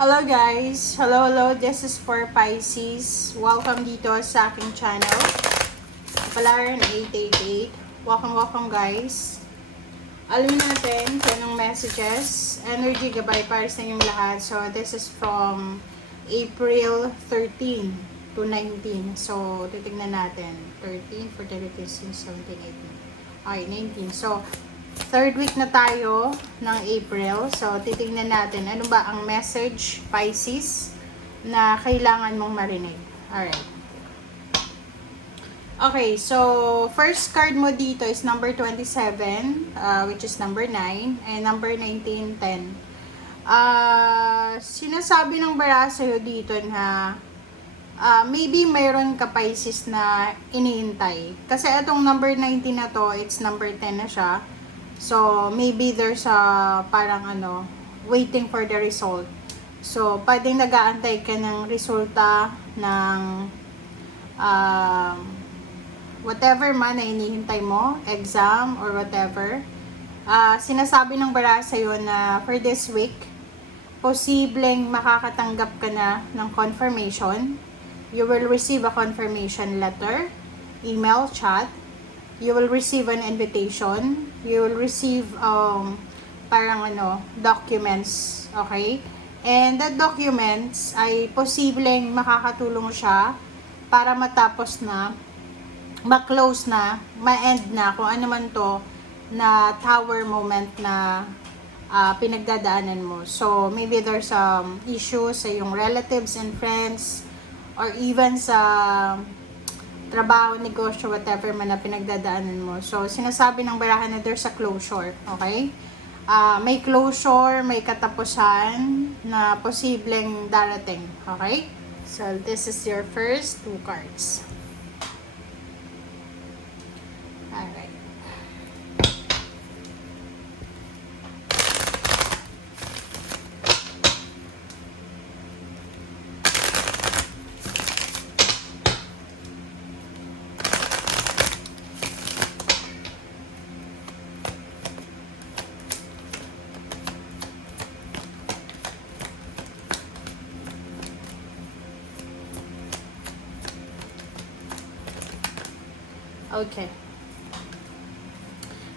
Hello guys! Hello, this is for Pisces. Welcome dito sa aking channel. Kapalaran 888. Welcome guys. Alamin natin kung anong messages, energy gabay para sa inyong lahat. So this is from April 13 to 19. So titignan natin. 13, 14, 15, 16, 17, 18. Okay, 19. So third week na tayo ng April. So, titingnan natin ano ba ang message, Pisces, na kailangan mong marinig. Alright. Okay, so first card mo dito is number 27, which is number 9, and number 19, 10. Sinasabi ng bara sa'yo dito na maybe mayroon ka Pisces na iniintay. Kasi itong number 19 na to, it's number 10 na siya. So, maybe there's parang waiting for the result. So, pwedeng nag-aantay ka ng resulta ng whatever man na inihintay mo, exam or whatever. Sinasabi ng bara sa'yo na for this week, posibleng makakatanggap ka na ng confirmation. You will receive a confirmation letter, email, chat. You will receive an invitation. You will receive documents, okay? And that documents ay posibleng makakatulong siya para matapos na, ma-close na, ma-end na kung ano man to na tower moment na pinagdadaanan mo. So, maybe there's issues sa yung relatives and friends or even sa trabaho, negosyo, whatever man na pinagdadaanan mo. So, sinasabi ng barahan na there's a closure, okay? May closure, may katapusan na posibleng darating, okay? So, this is your first two cards. Alright. Okay.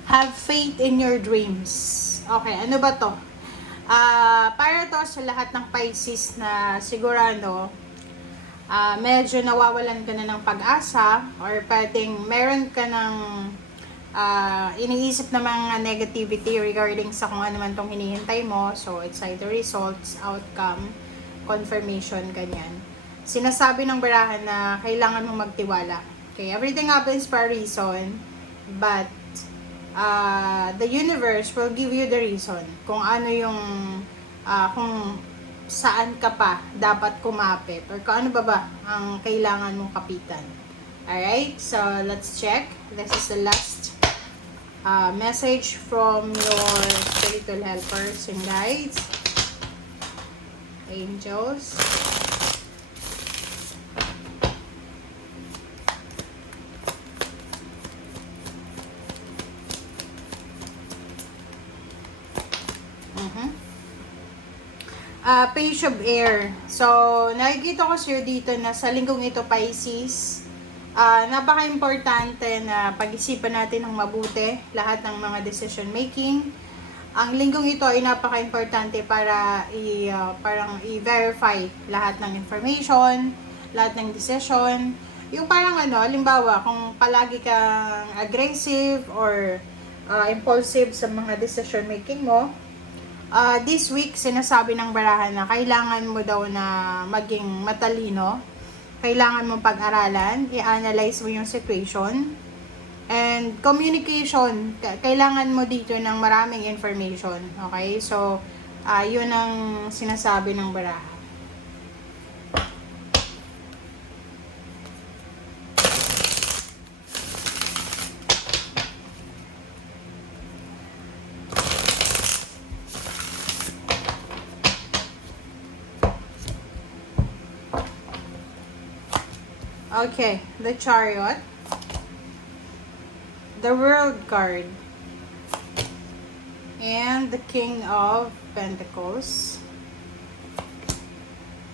Have faith in your dreams. Okay, ano ba to? Para to sa lahat ng Pisces na sigurado, medyo nawawalan ka na ng pag-asa or pwedeng meron ka ng iniisip na mga negativity regarding sa kung ano man tong hinihintay mo. So, it's either results, outcome, confirmation, ganyan. Sinasabi ng barahan na kailangan mong magtiwala. Okay, everything happens for a reason, but the universe will give you the reason kung ano yung kung saan ka pa dapat kumapit or kung ano ba ang kailangan mong kapitan. Alright, so let's check. This is the last message from your spiritual helpers and guides, angels. Page of Air. So, nakikita ko sa'yo dito na sa linggong ito, Pisces, napaka-importante na pag-isipan natin ng mabuti lahat ng mga decision making. Ang linggong ito ay napaka-importante para parang i-verify lahat ng information, lahat ng decision. Yung parang halimbawa, kung palagi kang aggressive or impulsive sa mga decision making mo, this week, sinasabi ng barahan na kailangan mo daw na maging matalino. Kailangan mong pag-aralan, i-analyze mo yung situation. And communication, kailangan mo dito ng maraming information. Okay? So, yun ang sinasabi ng barahan. Okay, the Chariot, the World card, and the King of Pentacles.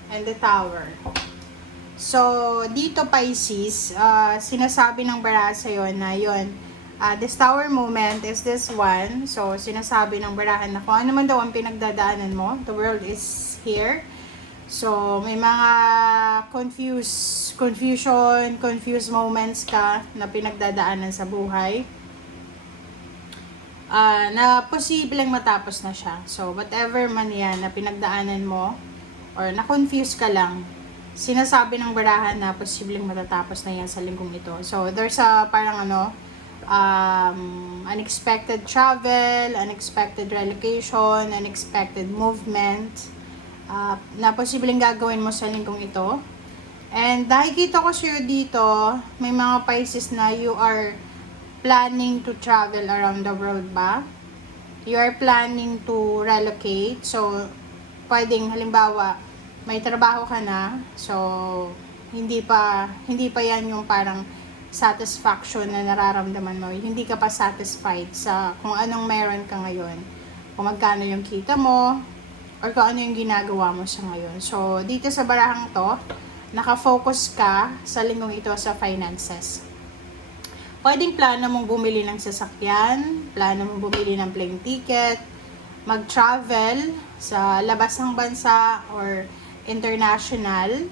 and the Tower. So, dito Pisces, sinasabi ng baraha sa'yo na yun, this Tower moment is this one. So, sinasabi ng baraha na kung ano man daw ang pinagdadaanan mo, the world is here. So, may mga confused moments ka na pinagdadaanan sa buhay. Na posibleng matapos na siya. So, whatever man yan na pinagdaanan mo, or na-confuse ka lang, sinasabi ng barahan na posibleng matatapos na yan sa linggong ito. So, there's a parang unexpected travel, unexpected relocation, unexpected movement, na posibleng gagawin mo sa linggong ito. And nakikita ko sa'yo dito, may mga Pisces na you are planning to travel around the world ba? You are planning to relocate. So, pwedeng halimbawa, may trabaho ka na. So, hindi pa yan yung parang satisfaction na nararamdaman mo. Hindi ka pa satisfied sa kung anong meron ka ngayon. Kung magkano yung kita mo, or kung ano yung ginagawa mo sa ngayon. So, dito sa barahang to, nakafocus ka sa linggong ito sa finances. Pwedeng plano mong bumili ng sasakyan, plano mong bumili ng plane ticket, mag-travel sa labas ng bansa or international.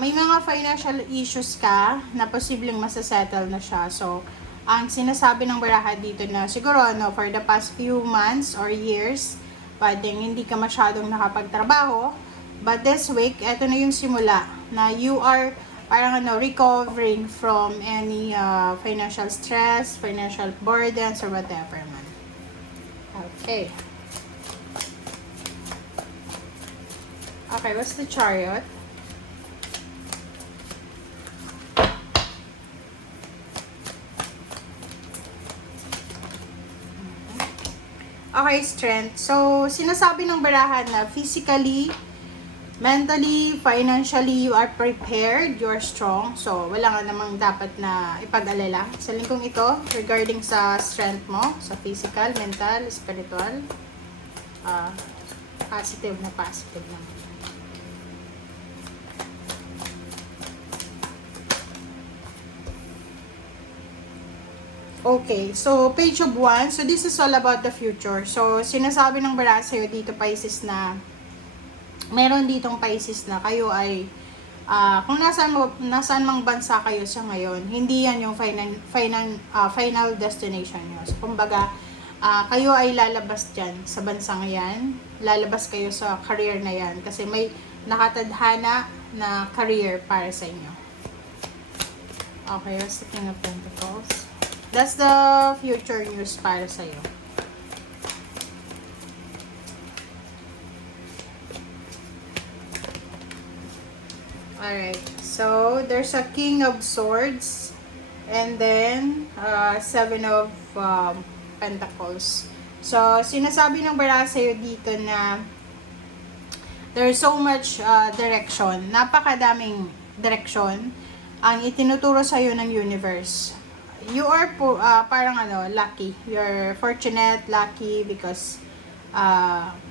May mga financial issues ka na posibleng masasettle na siya. So, ang sinasabi ng baraha dito na siguro for the past few months or years, pwedeng hindi ka masyadong nakapagtrabaho. But this week, eto na yung simula na you are parang recovering from any financial stress, financial burdens, or whatever man. Okay. Okay, what's the Chariot? Okay, Strength. So, sinasabi ng barahan na physically, mentally, financially, you are prepared, you are strong. So, wala nga namang dapat na ipag-alala sa linggong ito regarding sa strength mo, sa physical, mental, spiritual. Positive naman. Okay, so page of 1. So, this is all about the future. So, sinasabi ng baraha sa'yo dito, Pisces, na meron ditong Pisces na kayo ay kung nasaan mang bansa kayo sa ngayon, hindi yan yung final destination nyo. So, kumbaga, kayo ay lalabas dyan sa bansang yan, lalabas kayo sa career na yan kasi may nakatadhana na career para sa inyo. Okay, that's the King of Pentacles. That's the future news para sa iyo. Alright, so there's a King of Swords and then Seven of Pentacles. So, sinasabi ng baraha sa'yo dito na there's so much direction, napakadaming direction ang itinuturo sa'yo ng universe. You are parang lucky. You're fortunate, lucky because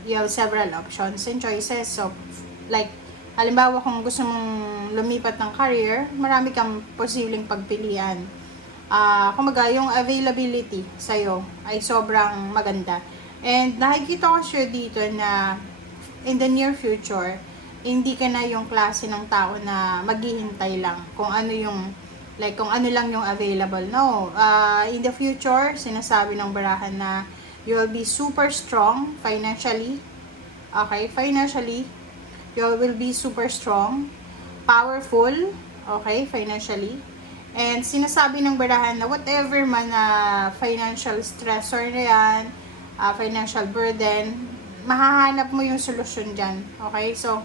you have several options and choices. So, like, halimbawa kung gusto mong lumipat ng career, marami kang posibleng pagpilian. Kumaga, yung availability sa'yo ay sobrang maganda. And nakikita ko siya dito na in the near future, hindi ka na yung klase ng tao na maghihintay lang kung ano yung kung ano lang yung available. No, in the future, sinasabi ng barahan na you will be super strong financially. Okay, financially, you will be super strong, powerful, okay, financially. And sinasabi ng barahan na whatever man financial stressor na yan, financial burden, mahahanap mo yung solusyon dyan. Okay, so,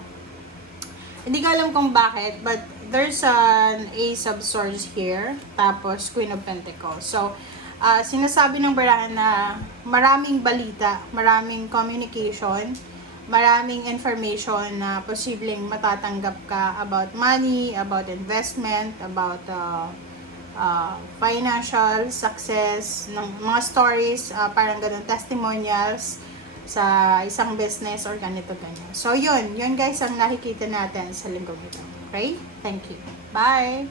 hindi ko alam kung bakit, but there's an Ace of Swords here, tapos Queen of Pentacles. So, sinasabi ng barahan na maraming balita, maraming communication, maraming information na posibleng matatanggap ka about money, about investment, about financial success, ng mga stories, parang ganun, testimonials. sa isang business or ganito ganyan. So, yun guys ang nakikita natin sa linggong ito. Okay? Thank you. Bye!